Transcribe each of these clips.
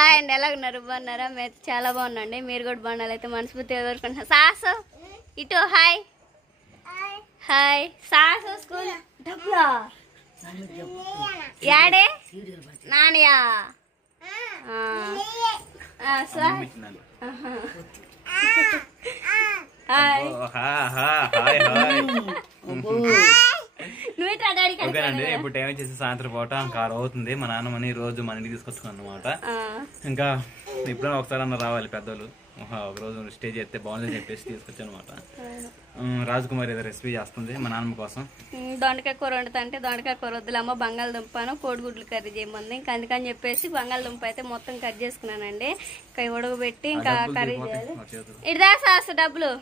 Hi అండి, ఎలా ఉన్నారు? బాగున్నారా? మేము చాలా బాగున్నాండి. మీరు కూడా బాగున్నారైతే మనస్ఫూర్తిగా కోరుకుంటున్నాం. సాసు ఇటు హాయ్ హాయ్. సాసు స్కూల్ డబ్బులా యాడే నానియా ఇప్పుడు టైం వచ్చేసి సాయంత్రం పూట ఇంకా అవుతుంది. మా నాన్నమని రోజు మన ఇంటికి తీసుకొచ్చుకున్నాను అనమాట. ఇంకా ఎప్పుడైనా ఒకసారి అన్న రావాలి పెద్దలు, ఒక రోజు స్టే చేస్తే బాగుందని చెప్పేసి తీసుకొచ్చాను అనమాట. రాజకుమారి ఏదో రెసిపీ చేస్తుంది మా నాన్నమ్మ కోసం. దొండకాయ కూర వండుతా అంటే దొండకాయ కూర వద్దులమ్మ, బంగాళదుంపను కోడిగుడ్లు కర్రీ చేయమంది. ఇంకా అందుకని చెప్పేసి బంగాళదుంప అయితే మొత్తం కట్ చేసుకున్నానండి. ఇంకా ఉడకబెట్టి ఇంకా కర్రీ చేయాలి. ఇడదా సాసు డబ్బులు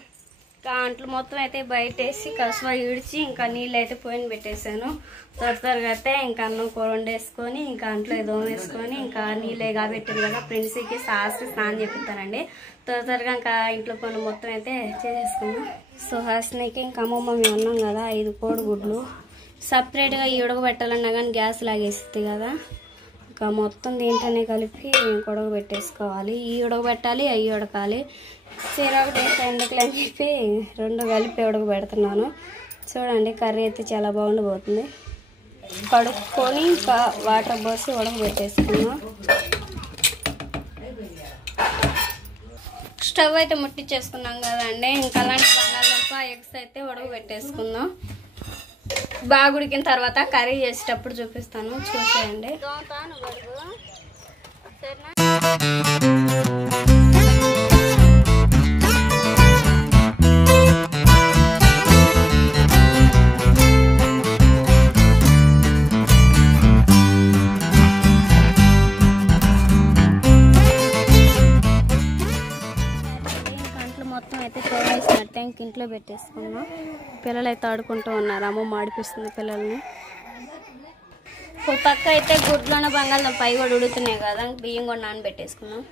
అంట్లు మొత్తం అయితే బయట వేసి కసువ ఇడిచి ఇంకా నీళ్ళు అయితే పోయిన పెట్టేశాను. త్వరగా అయితే ఇంకా అన్నం కూర వండేసుకొని ఇంకా అంట్లో ఏదో వేసుకొని ఇంకా నీళ్ళే కాబెట్టింది కదా ఫ్రెండ్స్కి సాస్కి స్నానం చేపిస్తానండి. త్వరగా ఇంకా ఇంట్లో పనులు మొత్తం అయితే చేసేసుకున్నాం. సుహాస్నికి ఇంకా అమ్మమ్మ మేము ఉన్నాం కదా 5 కోడిగుడ్లు సపరేట్గా ఈ ఉడకబెట్టాలన్నా కానీ గ్యాస్ లాగేస్తుంది కదా. ఇంకా మొత్తం దీంట్లోనే కలిపి ఉడకబెట్టేసుకోవాలి. ఈ ఉడకబెట్టాలి అవి ఉడకాలి. ఒకటి ఎందుకులే అని చెప్పి 2 కలిపి ఉడకబెడుతున్నాను. చూడండి కర్రీ అయితే చాలా బాగుండిపోతుంది. కడుక్కొని ఇంకా వాటర్ పోసి ఉడకబెట్టేసుకున్నాం. స్టవ్ అయితే ముట్టించేసుకున్నాం కదండి. ఇంకా అలాంటి బంగాళదుంప ఎగ్స్ అయితే ఉడకబెట్టేసుకుందాం. బాగా ఉడికిన తర్వాత కర్రీ చేసేటప్పుడు చూపిస్తాను, చూసేయండి. మొత్తం అయితే తోడేసినట్టే ఇంక ఇంట్లో పెట్టేసుకున్నాం. పిల్లలు అయితే ఆడుకుంటూ ఉన్నారు. అమ్మమ్మ ఆడిపిస్తుంది పిల్లల్ని. ఒక పక్క అయితే గుడ్లోనే బంగాళదుంప అవి కూడా ఉడుకుతున్నాయి కదా, బియ్యం కూడా నానబెట్టేసుకున్నాం.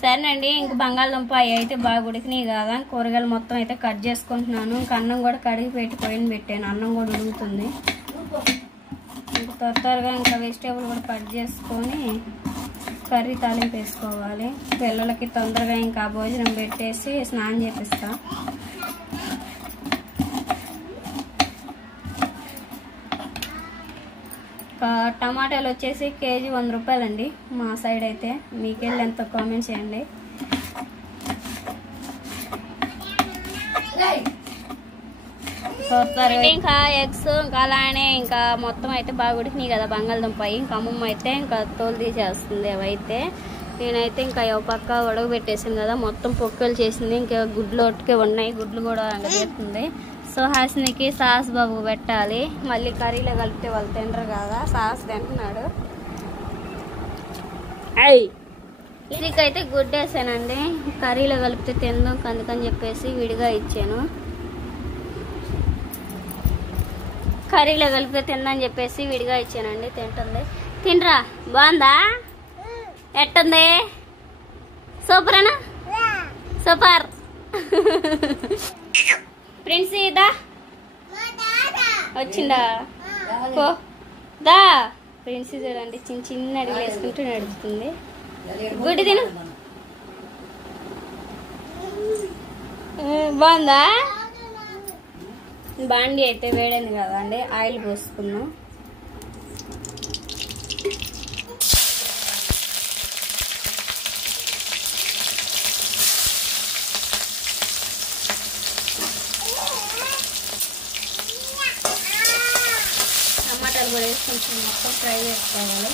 సరేనండి, ఇంక బంగాళదుంప అవి అయితే బాగా ఉడికినాయి కదా, కూరగాయలు మొత్తం అయితే కట్ చేసుకుంటున్నాను. ఇంక అన్నం కూడా కడిగి పెట్టి పోయిన పెట్టాను. అన్నం కూడా ఉడుకుతుంది. ఇంక త్వరగా ఇంకా వెజిటేబుల్ కూడా కట్ చేసుకొని కర్రీ తాలింపు వేసుకోవాలి. పిల్లలకి తొందరగా ఇంకా భోజనం పెట్టేసి స్నానం చేపిస్తా. టమాటాలు వచ్చేసి కేజీ 100 రూపాయలండి మా సైడ్ అయితే. మీకెళ్ళి ఎంత కామెంట్ చేయండి. ఇంకా ఎగ్స్ ఇంకా అలానే ఇంకా మొత్తం అయితే బాగా ఉడికినాయి కదా బంగాళదుంప. ఇంకా అమ్మమ్మ అయితే ఇంకా తోలు తీసేస్తుంది. అవైతే నేనైతే ఇంకా ఒక పక్క ఉడకబెట్టేసాను కదా, మొత్తం పొక్కలు చేసింది. ఇంకా గుడ్లు ఒట్టుకే ఉన్నాయి, గుడ్లు కూడా అంగేస్తుంది. సో హాసినికి సాస్ బాబు పెట్టాలి. మళ్ళీ కర్రీలో కలిపితే వాళ్ళు తినరు కదా, సాస్ తింటున్నాడు. ఇదికైతే గుడ్డు వేసానండి, కర్రీలో కలిపితే తిందాం అందుకని చెప్పేసి విడిగా ఇచ్చాను. కర్రీలో కలిపితే తిందని చెప్పేసి విడిగా ఇచ్చానండి. తింటుంది. తినరా, బాగుందా? ఎట్టుంది? సూపర్ అనా? సూపర్. ఫ్రెండ్స్ ఇదా వచ్చిందా పో దా. ఫ్రెండ్స్ చూడండి చిన్న చిన్న అడుగులు వేసుకుంటూ నడుస్తుంది. గుడ్డి తిను. బాగుందా? బాండి అయితే వేడైంది కదండి, ఆయిల్ పోసుకున్నాం. టమాటాలు కూడా వేసి కొంచెం మొత్తం ఫ్రై చేసుకోవాలి.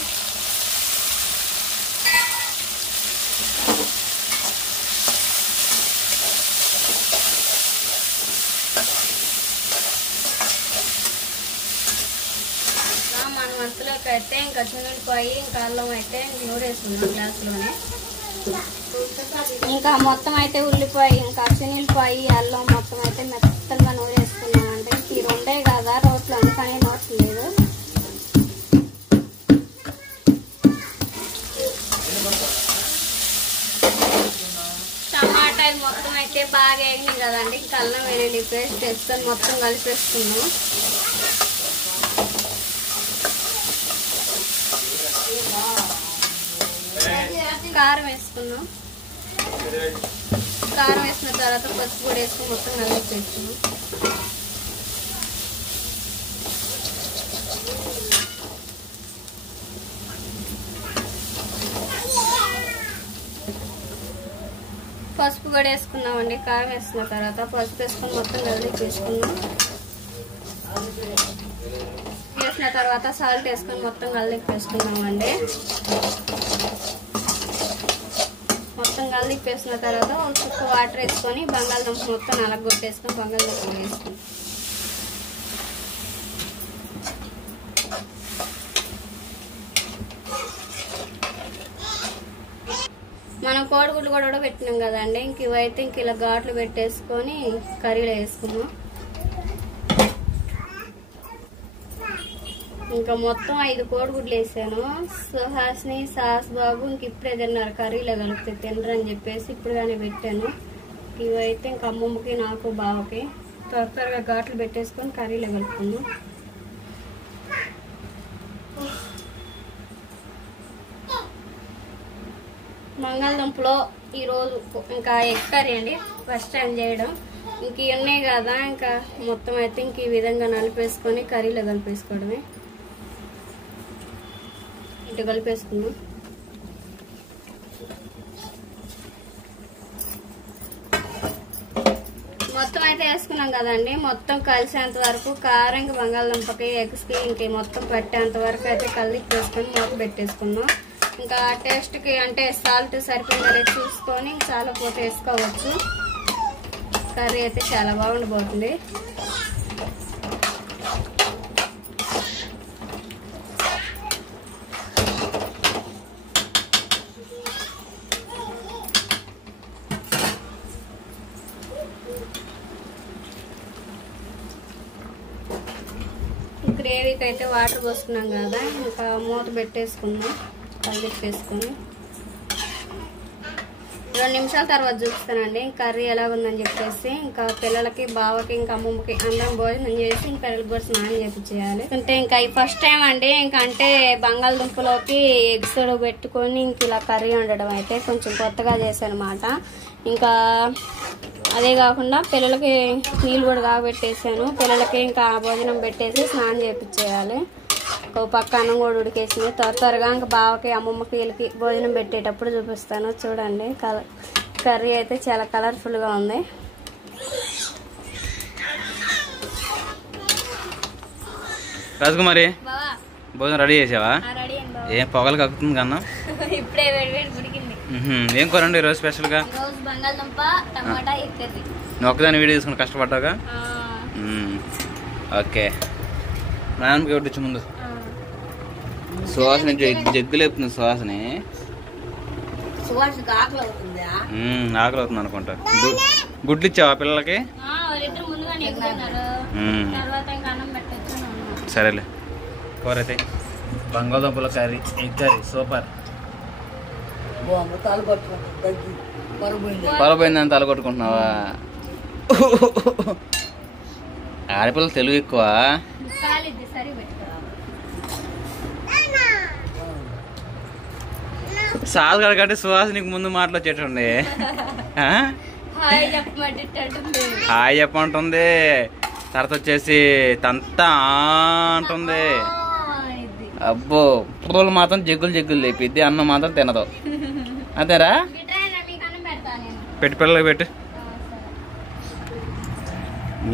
మన వంతులోకి అయితే ఇంకా చున్నులపాయి ఇంకా అల్లం అయితే నూరేసుకున్నాం గ్లాసులోనే. ఇంకా మొత్తం అయితే ఉల్లిపాయ ఇంకా చున్నులపాయి అల్లం మొత్తం అయితే మెత్తగా నూరేసుకున్నాం. అంటే ఈ 2 కదా రోట్లో కానీ నోట్లేదు. టమాటాలు మొత్తం అయితే బాగా వేగినాయి కదండి. ఇంకా అల్లం వెల్లుల్లి పేస్ట్ వేసుకొని మొత్తం కలిపేసుకున్నాం. కారం వేసుకున్నాం. కారం వేసిన తర్వాత పసుపు కూడా వేసుకుని మొత్తం కలిపేసుకున్నాం. పసుపు కూడా వేసుకున్నామండి. కారం వేసుకున్న తర్వాత పసుపు వేసుకొని మొత్తం కలిపేసుకున్నాం. వేసిన తర్వాత సాల్ట్ వేసుకొని మొత్తం కలిపేసుకున్నామండి. మొత్తం కలిపేసిన తర్వాత ఒక చుక్క వాటర్ వేసుకొని బంగాళదుంప మొత్తం నలగొట్టేసుకొని బంగాళదుంప వేసుకున్నాం. మనం కోడిగుడ్లు కూడా పెట్టినాం కదండి. ఇంక ఇవైతే ఇంక ఇలా ఘాట్లు పెట్టేసుకొని కర్రీలో వేసుకున్నాం. ఇంకా మొత్తం 5 కోడిగుడ్లు వేసాను. సుహాస్ని సాస్ బాబు ఇంక ఇప్పుడే తిన్నారు, కర్రీలో కలిపితే తినరని చెప్పేసి ఇప్పుడుగానే పెట్టాను. ఇవైతే ఇంక అమ్మమ్మకి నాకు బావకి త్వరగా ఘాట్లు పెట్టేసుకొని కర్రీలో కలుపుకున్నాం. బంగాళదుంపలో ఈరోజు ఇంకా ఎగ్ కర్రీ అండి, ఫస్ట్ టైం చేయడం. ఇంక ఇవన్నీ కదా ఇంకా మొత్తం అయితే ఇంక ఈ విధంగా నలిపేసుకొని కర్రీలో కలిపేసుకోవడమే. ఇటు కలిపేసుకున్నాం. మొత్తం అయితే వేసుకున్నాం కదండి. మొత్తం కలిసేంత వరకు కారం బంగాళదుంపకి ఎగ్స్కి ఇంక మొత్తం పట్టేంత వరకు అయితే కలిపేసుకొని మూత పెట్టేసుకున్నాం. ఇంకా టేస్ట్కి అంటే సాల్ట్ సరిపోయిందో చూసుకొని చాలా పోతే వేసుకోవచ్చు. కర్రీ అయితే చాలా బాగుండిపోతుంది. గ్రేవీకి అయితే వాటర్ పోసుకున్నాం కదా, ఇంకా మూత పెట్టేసుకున్నాం. కలిపేసుకొని 2 నిమిషాల తర్వాత చూపిస్తానండి కర్రీ ఎలా ఉందని చెప్పేసి. ఇంకా పిల్లలకి బావకి ఇంకా అమ్మమ్మకి అందరం భోజనం చేసి ఇంకా పిల్లలకి కూడా స్నానం చేయించేయాలి. అంటే ఇంకా ఈ ఫస్ట్ టైం అండి. ఇంకా అంటే బంగాళదుంపలోకి ఎగ్స్ పెట్టుకొని ఇంక ఇలా కర్రీ వండడం అయితే కొంచెం కొత్తగా చేశానమాట. ఇంకా అదే కాకుండా పిల్లలకి నీళ్ళు కూడా కాగబెట్టేసాను. పిల్లలకి ఇంకా భోజనం పెట్టేసి స్నానం చేయించేయాలి. ఒక పక్క అన్నం కూడా ఉడికేసింది. త్వరగా ఇంకా బావకి అమ్మమ్మకి వీళ్ళకి భోజనం పెట్టేటప్పుడు చూపిస్తాను. చూడండి కర్రీ అయితే చాలా కలర్ఫుల్గా ఉంది. రాజకుమారి భోజనం రెడీ చేసావా? రెడీ అండి. ఏం పొగలు కక్కుతుంది కన్నా? ఇప్పుడే వేడి ఉడికింది. ఏం కూరండి ఈరోజు స్పెషల్గా? బంగాళదుంప టమాటా ఎగ్ కర్రీ. నువ్వు ఒక్కదాన్ని వీడియో తీసుకుని కష్టపడ్డాగా? ఓకే. నాన్నకి కొట్టించు ముందు. సువాసన జగ్గు లేపుతుంది. సువాసని ఆకలి అవుతుంది అనుకుంటా. గుడ్లు ఇచ్చావా పిల్లలకి? సరేలే. కూర అయితే బంగాళదుంపల కర్రీ, ఎగ్ కర్రీ సూపర్. పొరపోయిందని తల కొట్టుకుంటున్నావా? ఆడపిల్లలు తెలుగు ఎక్కువ. సాగు కడగంటే సుహాసినికి ముందు మాటలు వచ్చేటండి. హాయ్ చెప్పంటుంది. తర్వాత వచ్చేసి తంతా అంటుంది. అబ్బో పువ్వులు మాత్రం జగ్గులు లేపిద్ది, అన్నం మాత్రం తినదు. అంతేరా? పెట్టి పిల్లలకి పెట్టు.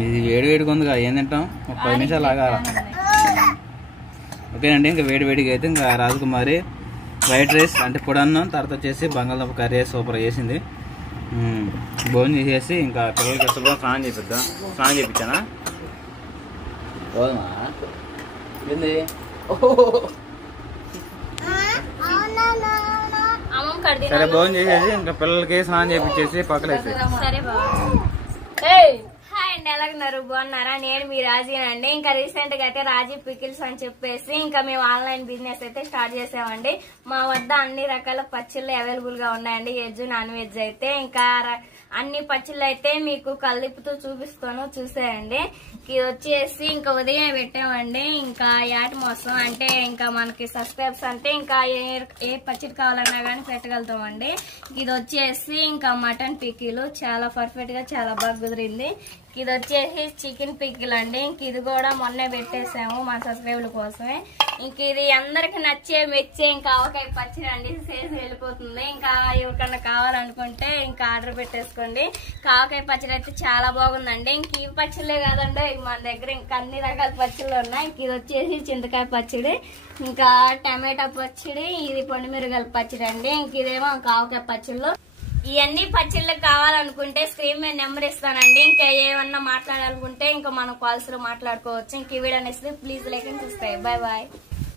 ఇది వేడిగా ఉంది కదా, ఏం తింటాం? ఒక 10 నిమిషాలు ఆగాల. ఓకేనండి. ఇంకా వేడిగా అయితే ఇంకా రాజకుమారి వైట్ రైస్ అంటే పొడన్నం, తర్వాత వచ్చేసి బంగాళదుంప కర్రీ సూపర్ చేసింది. భోజనం చేసేసి ఇంకా పిల్లలకి సులభంగా స్నానం చేయించానా? పోదమా? ఏంది? సరే భోజనం చేసేసి ఇంకా పిల్లలకి స్నానం చేయించేసి పక్కలేసి. హాయ్ అండి, ఎలాగున్నారు? బాగున్నారా? నేను మీ రాజీనండి. ఇంకా రీసెంట్ గా అయితే రాజీ పికిల్స్ అని చెప్పేసి ఇంకా మేము ఆన్లైన్ బిజినెస్ అయితే స్టార్ట్ చేసామండి. మా వద్ద అన్ని రకాల పచ్చళ్ళు అవైలబుల్ గా ఉన్నాయండి, వెజ్ నాన్ వెజ్ అయితే. ఇంకా అన్ని పచ్చళ్ళు అయితే మీకు కలిపుతూ చూపిస్తాను, చూసేయండి. ఇది వచ్చేసి ఇంకా ఉదయం పెట్టామండి. ఇంకా యాటి మోసం అంటే ఇంకా మనకి సబ్స్క్రైబ్స్ అంటే ఇంకా ఏ పచ్చడి కావాలన్నా కానీ పెట్టగలుగుతామండి. ఇది వచ్చేసి ఇంకా మటన్ పికిలు చాలా పర్ఫెక్ట్ గా చాలా బాగా కుదిరింది. ఇది వచ్చేసి చికెన్ పికిల్ అండి. ఇంక ఇది కూడా మొన్నే పెట్టేసాము మన సబ్స్క్రైబర్ల కోసమే. ఇంక ఇది అందరికి నచ్చే మెచ్చే ఇంకా ఆవకాయ పచ్చడి అండి. చేసి వెళ్ళిపోతుంది. ఇంకా ఎవరికన్నా కావాలనుకుంటే ఇంకా ఆర్డర్ పెట్టేసుకోండి. ఆవకాయ పచ్చడి అయితే చాలా బాగుందండి. ఇంక ఈ పచ్చళ్ళే కాదండి, మన దగ్గర ఇంకా అన్ని రకాల పచ్చళ్ళు ఉన్నాయి. ఇంక ఇది వచ్చేసి చింతకాయ పచ్చడి, ఇంకా టమాటా పచ్చడి, ఇది పొండిమిరగాయల పచ్చడి అండి. ఇంక ఇదేమో ఇంకా ఆవకాయ పచ్చళ్ళు. ఇవన్నీ పచ్చళ్ళు కావాలనుకుంటే స్క్రీన్ మీద నెంబర్ ఇస్తానండి. ఇంకా ఏమన్నా మాట్లాడాలనుకుంటే ఇంకా మనం కాల్స్ లో మాట్లాడుకోవచ్చు. ఇంక ఈ వీడియో నచ్చితే please like and subscribe. Bye bye.